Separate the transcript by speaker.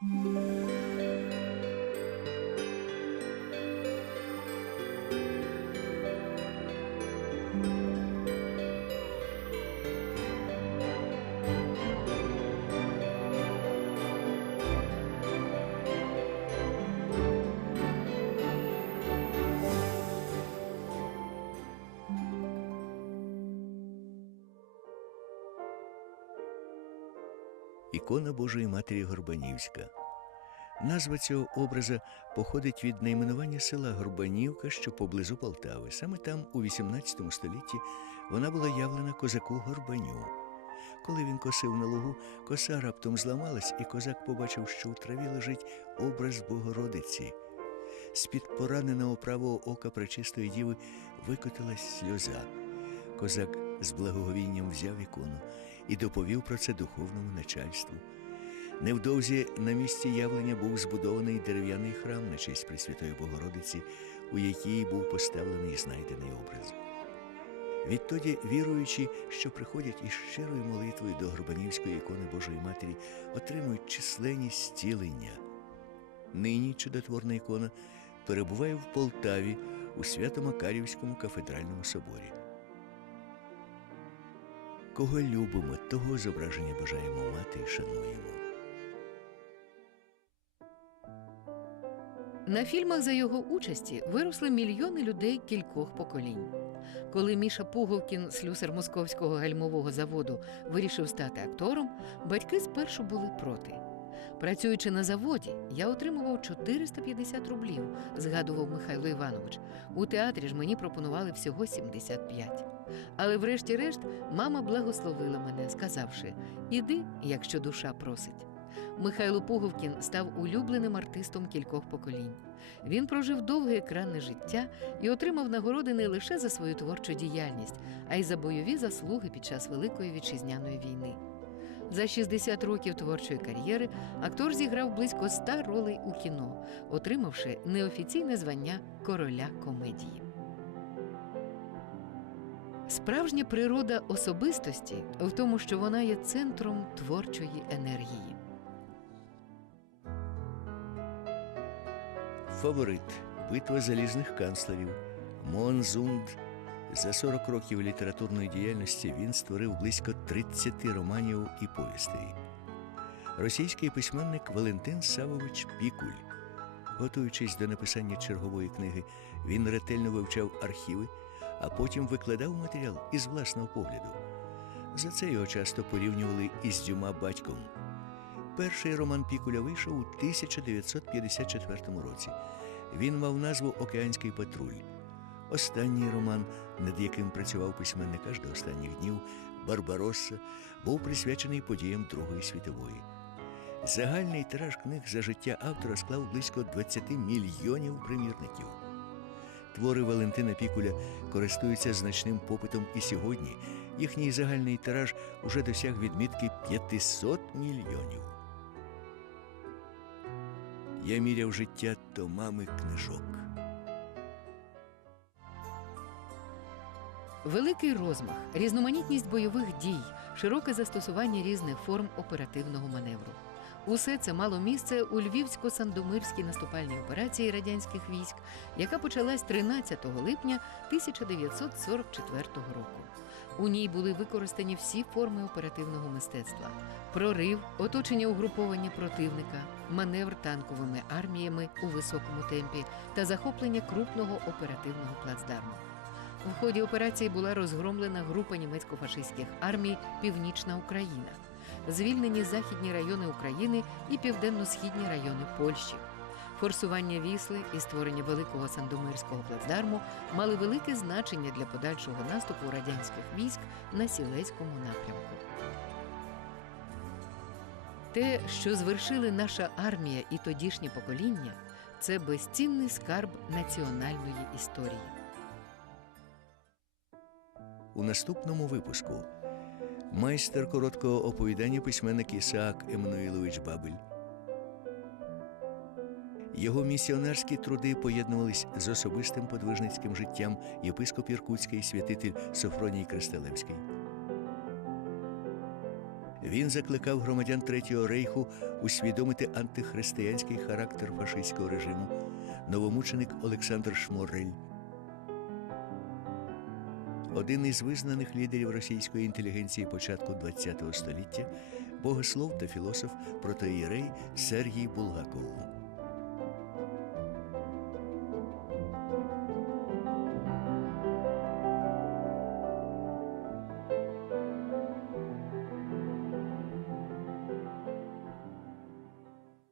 Speaker 1: Música Ікона Божої Матері Горбанівська. Назва цього образа походить від найменування села Горбанівка, що поблизу Полтави. Саме там, у XVIII столітті, вона була явлена козаку Горбаню. Коли він косив на лугу, коса раптом зламалась, і козак побачив, що у траві лежить образ Богородиці. З-під пораненого правого ока пречистої діви викотилась сльоза. Козак з благоговінням взяв ікону і доповів про це духовному начальству. Невдовзі на місці явлення був збудований дерев'яний храм на честь Пресвятої Богородиці, у якій був поставлений знайдений образ. Відтоді віруючі, що приходять із щирою молитвою до Горбанівської ікони Божої Матері, отримують численні зцілення. Нині чудотворна ікона перебуває в Полтаві у Свято-Макарівському кафедральному соборі. Кого любимо, того зображення бажаємо мати і шануємо.
Speaker 2: На фільмах за його участі виросли мільйони людей кількох поколінь. Коли Міша Пуговкін, слюсар московського гальмового заводу, вирішив стати актором, батьки спершу були проти. Працюючи на заводі, я отримував 450 рублів, згадував Михайло Іванович. У театрі ж мені пропонували всього 75. Але врешті-решт мама благословила мене, сказавши: Іди, якщо душа просить. Михайло Пуговкін став улюбленим артистом кількох поколінь. Він прожив довге екранне життя і отримав нагороди не лише за свою творчу діяльність, а й за бойові заслуги під час Великої вітчизняної війни. За 60 років творчої кар'єри актор зіграв близько 100 ролей у кіно, отримавши неофіційне звання короля комедії. Справжня природа особистості в тому, що вона є центром творчої енергії.
Speaker 1: Фаворит битва залізних канцлерів Монзунд. За 40 років літературної діяльності він створив близько 30 романів і повістей. Російський письменник Валентин Савович Пікуль. Готуючись до написання чергової книги, він ретельно вивчав архіви, а потім викладав матеріал із власного погляду. За це його часто порівнювали із Дюма батьком. Перший роман Пікуля вийшов у 1954 році. Він мав назву Океанський патруль. Останній роман, над яким працював письменник аж до останніх днів, Барбаросса, був присвячений подіям Другої світової. Загальний тираж книг за життя автора склав близько 20 мільйонів примірників. Твори Валентина Пікуля користуються значним попитом і сьогодні. Їхній загальний тираж уже досяг відмітки 500 мільйонів. Я міряв життя томами книжок.
Speaker 2: Великий розмах, різноманітність бойових дій, широке застосування різних форм оперативного маневру. Усе це мало місце у Львівсько-Сандомирській наступальній операції радянських військ, яка почалась 13 липня 1944 року. У ній були використані всі форми оперативного мистецтва: прорив, оточення угруповання противника, маневр танковими арміями у високому темпі та захоплення крупного оперативного плацдарму. В ході операції була розгромлена група німецько-фашистських армій Північна Україна, звільнені західні райони України і південно-східні райони Польщі. Форсування вісли і створення великого Сандомирського плацдарму мали велике значення для подальшого наступу радянських військ на сілецькому напрямку. Те, що звершили наша армія і тодішнє покоління, це безцінний скарб національної історії.
Speaker 1: У наступному випуску майстер короткого оповідання письменник Ісаак Еммануїлович Бабель. Його місіонерські труди поєднувались з особистим подвижницьким життям єпископ Іркутський святитель Софроній Кристалевський. Він закликав громадян Третього рейху усвідомити антихристиянський характер фашистського режиму. Новомученик Олександр Шморель. Один із визнаних лідерів російської інтелігенції початку ХХ століття, богослов та філософ протоїрей Сергій Булгаков.